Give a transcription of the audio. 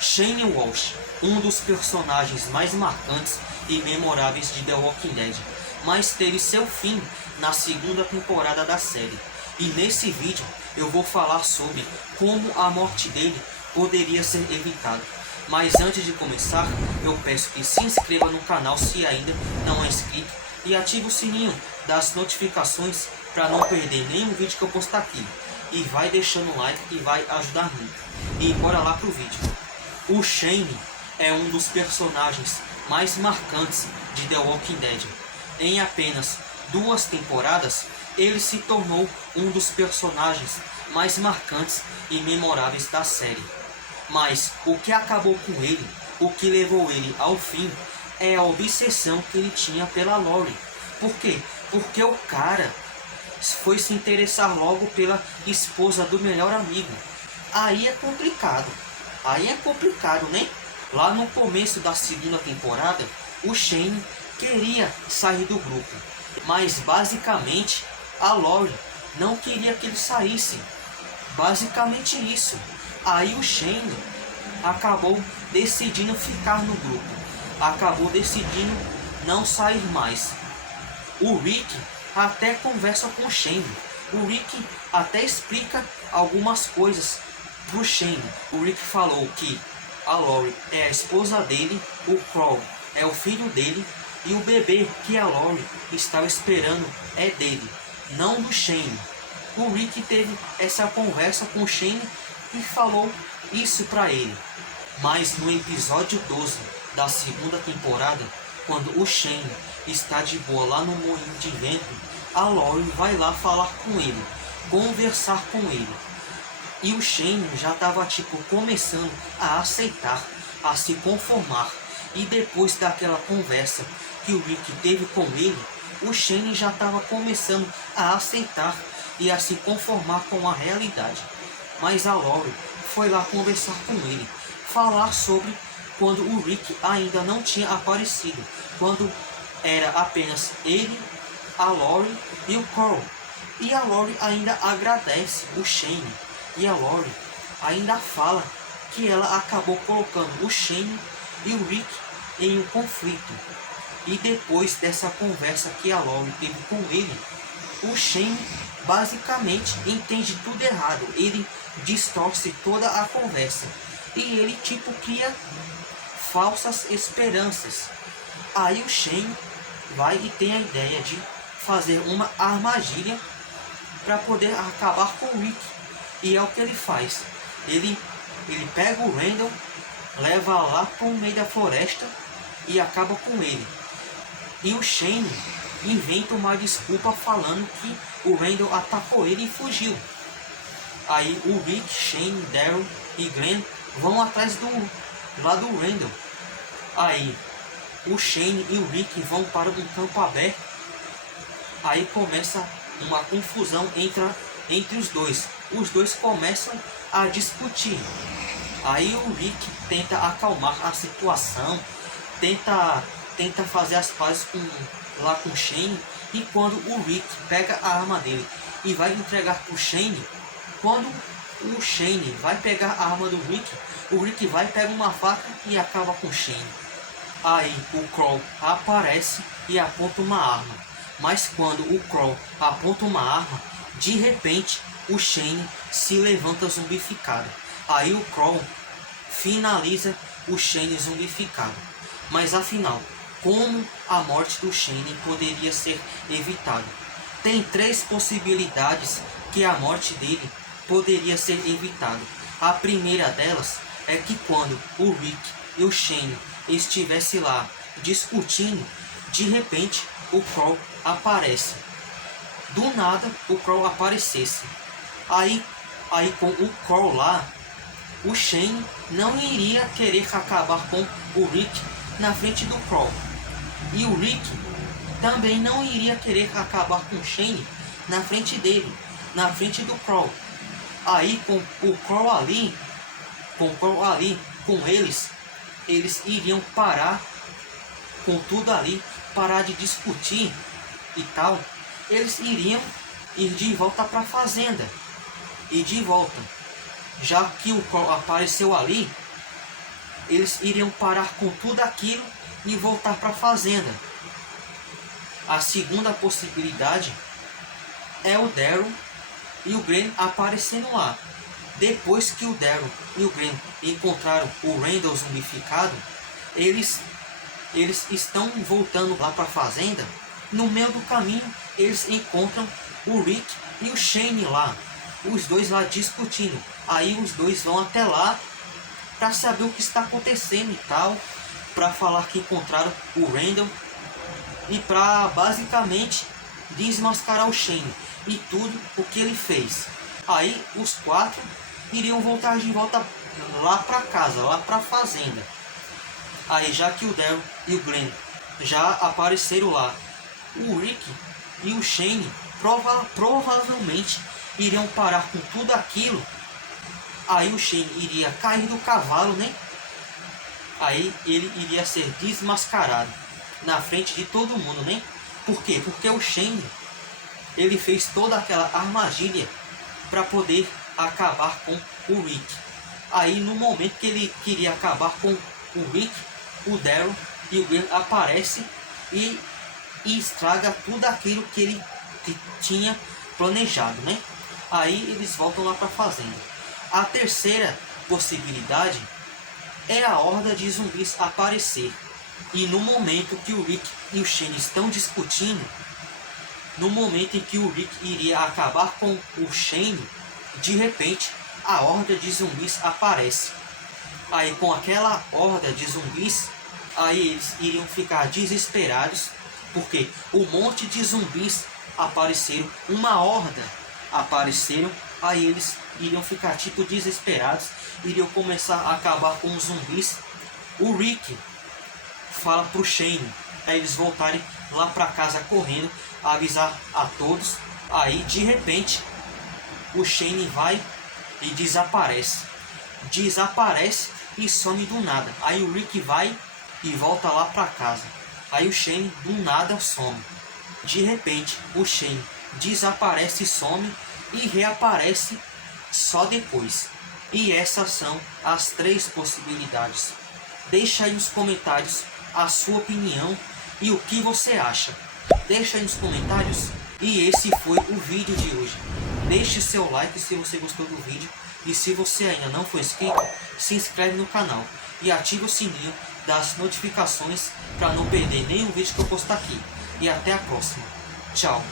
Shane Walsh, um dos personagens mais marcantes e memoráveis de The Walking Dead, mas teve seu fim na segunda temporada da série. E nesse vídeo eu vou falar sobre como a morte dele poderia ser evitada. Mas antes de começar, eu peço que se inscreva no canal se ainda não é inscrito e ative o sininho das notificações para não perder nenhum vídeo que eu postar aqui. E vai deixando um like que vai ajudar muito. E bora lá pro vídeo. O Shane é um dos personagens mais marcantes de The Walking Dead. Em apenas 2 temporadas, ele se tornou um dos personagens mais marcantes e memoráveis da série. Mas o que acabou com ele, o que levou ele ao fim, é a obsessão que ele tinha pela Lori. Por quê? Porque o cara foi se interessar logo pela esposa do melhor amigo. Aí é complicado, né? Lá no começo da segunda temporada, o Shane queria sair do grupo, mas basicamente a Lori não queria que ele saísse. Basicamente isso. Aí o Shane acabou decidindo ficar no grupo, acabou decidindo não sair mais. O Rick até conversa com o Shane, o Rick até explica algumas coisas pro Shane. O Rick falou que a Lori é a esposa dele, o Carl é o filho dele e o bebê que a Lori estava esperando é dele, não do Shane. O Rick teve essa conversa com o Shane e falou isso para ele. Mas no episódio 12 da segunda temporada, quando o Shane está de boa lá no moinho de vento, a Lori vai lá falar com ele, conversar com ele. E o Shane já estava começando a aceitar, a se conformar. E depois daquela conversa que o Rick teve com ele, o Shane já estava começando a aceitar e a se conformar com a realidade. Mas a Lori foi lá conversar com ele, falar sobre quando o Rick ainda não tinha aparecido, quando era apenas ele, a Lori e o Carl. E a Lori ainda agradece o Shane, e a Lori ainda fala que ela acabou colocando o Shane e o Rick em um conflito. E depois dessa conversa que a Lori teve com ele, o Shane basicamente entende tudo errado. Ele distorce toda a conversa e ele cria falsas esperanças. Aí o Shane vai e tem a ideia de fazer uma armadilha para poder acabar com o Rick. E é o que ele faz. Ele pega o Randall, leva lá para o meio da floresta e acaba com ele. E o Shane inventa uma desculpa falando que o Randall atacou ele e fugiu. Aí o Rick, Shane, Daryl e Glenn vão atrás do Randall. Aí o Shane e o Rick vão para um campo aberto. Aí começa uma confusão entre os dois. Os dois começam a discutir. Aí o Rick tenta acalmar a situação, tenta fazer as pazes com o Shane. E quando o Rick pega a arma dele e vai entregar para o Shane, quando o Shane vai pegar a arma do Rick, o Rick vai pegar uma faca e acaba com o Shane. Aí o Carl aparece e aponta uma arma. Mas quando o Carl aponta uma arma, de repente o Shane se levanta zumbificado. Aí o Carl finaliza o Shane zumbificado. Mas afinal, como a morte do Shane poderia ser evitada? Tem 3 possibilidades que a morte dele poderia ser evitada. A primeira delas é que quando o Rick e o Shane estivessem lá discutindo, de repente o Carl aparece. Do nada o Carl aparecesse. Aí com o Carl lá, o Shane não iria querer acabar com o Rick na frente do Carl. E o Rick também não iria querer acabar com o Shane na frente dele, na frente do Carl. Aí com o Carl ali, com eles iriam parar com tudo ali, parar de discutir e tal. Eles iriam ir de volta para a fazenda. E de volta, já que o Carl apareceu ali, eles iriam parar com tudo aquilo e voltar para a fazenda. A segunda possibilidade é o Daryl e o Glenn aparecendo lá. Depois que o Daryl e o Glenn encontraram o Randall zumbificado, eles estão voltando lá para a fazenda. No meio do caminho, eles encontram o Rick e o Shane lá. Os dois lá discutindo. Aí os dois vão até lá para saber o que está acontecendo e tal. Para falar que encontraram o Randall. E para basicamente desmascarar o Shane e tudo o que ele fez. Aí os quatro iriam voltar de volta lá para casa, lá para a fazenda. Aí já que o Daryl e o Glenn já apareceram lá, o Rick e o Shane provavelmente iriam parar com tudo aquilo. Aí o Shane iria cair do cavalo, né? Aí ele iria ser desmascarado na frente de todo mundo, né? Por quê? Porque o Shane, ele fez toda aquela armadilha para poder acabar com o Rick. Aí no momento que ele queria acabar com o Rick, o Daryl e o Glenn aparecem e estraga tudo aquilo que ele tinha planejado, né? Aí eles voltam lá para a fazenda. A terceira possibilidade é a horda de zumbis aparecer. E no momento que o Rick e o Shane estão discutindo, no momento em que o Rick iria acabar com o Shane, de repente a horda de zumbis aparece. Aí com aquela horda de zumbis, aí eles iriam ficar desesperados, porque um monte de zumbis apareceram, uma horda apareceram. Aí eles iriam ficar tipo desesperados, iriam começar a acabar com os zumbis. O Rick fala pro Shane para eles voltarem lá para casa correndo, avisar a todos. Aí de repente o Shane vai e desaparece e some do nada. Aí o Rick vai e volta lá para casa. Aí o Shane do nada some. De repente o Shane desaparece e some e reaparece só depois. E essas são as três possibilidades. Deixa aí nos comentários a sua opinião e o que você acha. Deixa aí nos comentários. E esse foi o vídeo de hoje. Deixe seu like se você gostou do vídeo. E se você ainda não for inscrito, se inscreve no canal e ative o sininho das notificações para não perder nenhum vídeo que eu postar aqui. E até a próxima. Tchau.